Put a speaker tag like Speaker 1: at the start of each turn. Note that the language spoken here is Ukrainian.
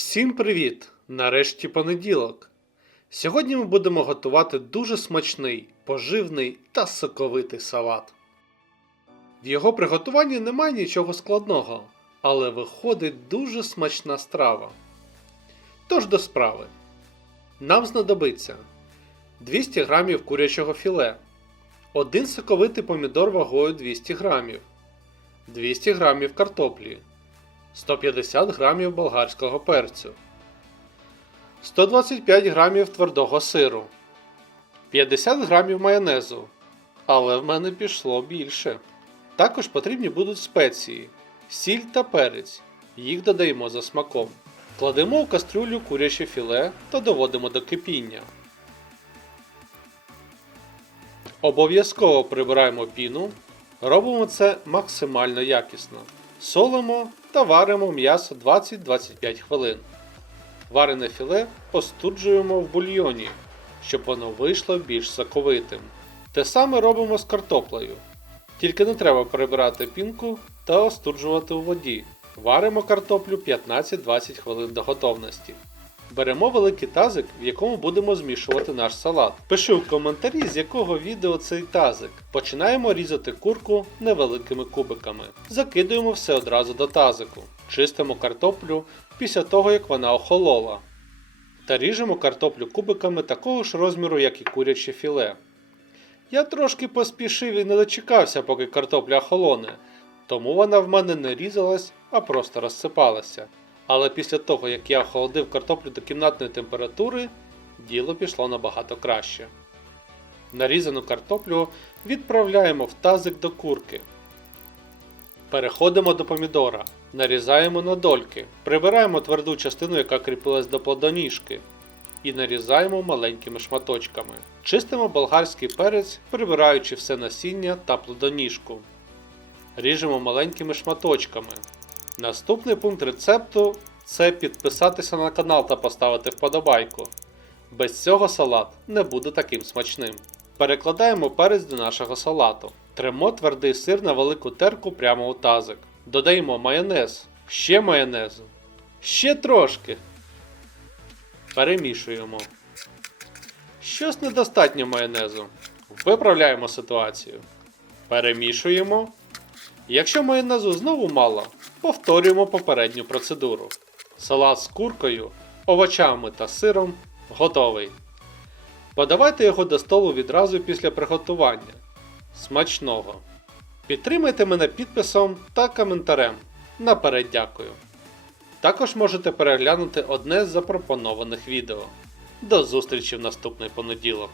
Speaker 1: Всім привіт! Нарешті понеділок. Сьогодні ми будемо готувати дуже смачний, поживний та соковитий салат. В його приготуванні немає нічого складного, але виходить дуже смачна страва. Тож до справи. Нам знадобиться 200 г курячого філе, 1 соковитий помідор вагою 200 г, 200 г картоплі, 150 г болгарського перцю, 125 г твердого сиру, 50 г майонезу. Але в мене пішло більше. Також потрібні будуть спеції, сіль та перець. Їх додаємо за смаком. Кладемо у кастрюлю куряче філе та доводимо до кипіння. Обов'язково прибираємо піну. Робимо це максимально якісно. Солимо та варимо м'ясо 20-25 хвилин. Варене філе остуджуємо в бульйоні, щоб воно вийшло більш соковитим. Те саме робимо з картоплею. Тільки не треба прибирати пінку та остуджувати у воді. Варимо картоплю 15-20 хвилин до готовності. Беремо великий тазик, в якому будемо змішувати наш салат. Пиши в коментарі, з якого відео цей тазик. Починаємо різати курку невеликими кубиками. Закидуємо все одразу до тазику. Чистимо картоплю після того, як вона охолола. Та ріжемо картоплю кубиками такого ж розміру, як і куряче філе. Я трошки поспішив і не дочекався, поки картопля охолоне, тому вона в мене не різалась, а просто розсипалася. Але після того, як я охолодив картоплю до кімнатної температури, діло пішло набагато краще. Нарізану картоплю відправляємо в тазик до курки. Переходимо до помідора. Нарізаємо на дольки. Прибираємо тверду частину, яка кріпилась до плодоніжки. І нарізаємо маленькими шматочками. Чистимо болгарський перець, прибираючи все насіння та плодоніжку. Ріжемо маленькими шматочками. Наступний пункт рецепту це підписатися на канал та поставити вподобайку. Без цього салат не буде таким смачним. Перекладаємо перець до нашого салату. Тремо твердий сир на велику терку прямо у тазик. Додаємо майонез, ще майонезу, ще трошки. Перемішуємо. Щось недостатньо майонезу. Виправляємо ситуацію. Перемішуємо. Якщо майонезу знову мало, повторюємо попередню процедуру. Салат з куркою, овочами та сиром готовий. Подавайте його до столу відразу після приготування. Смачного! Підтримайте мене підписом та коментарем. Наперед дякую. Також можете переглянути одне з запропонованих відео. До зустрічі в наступний понеділок.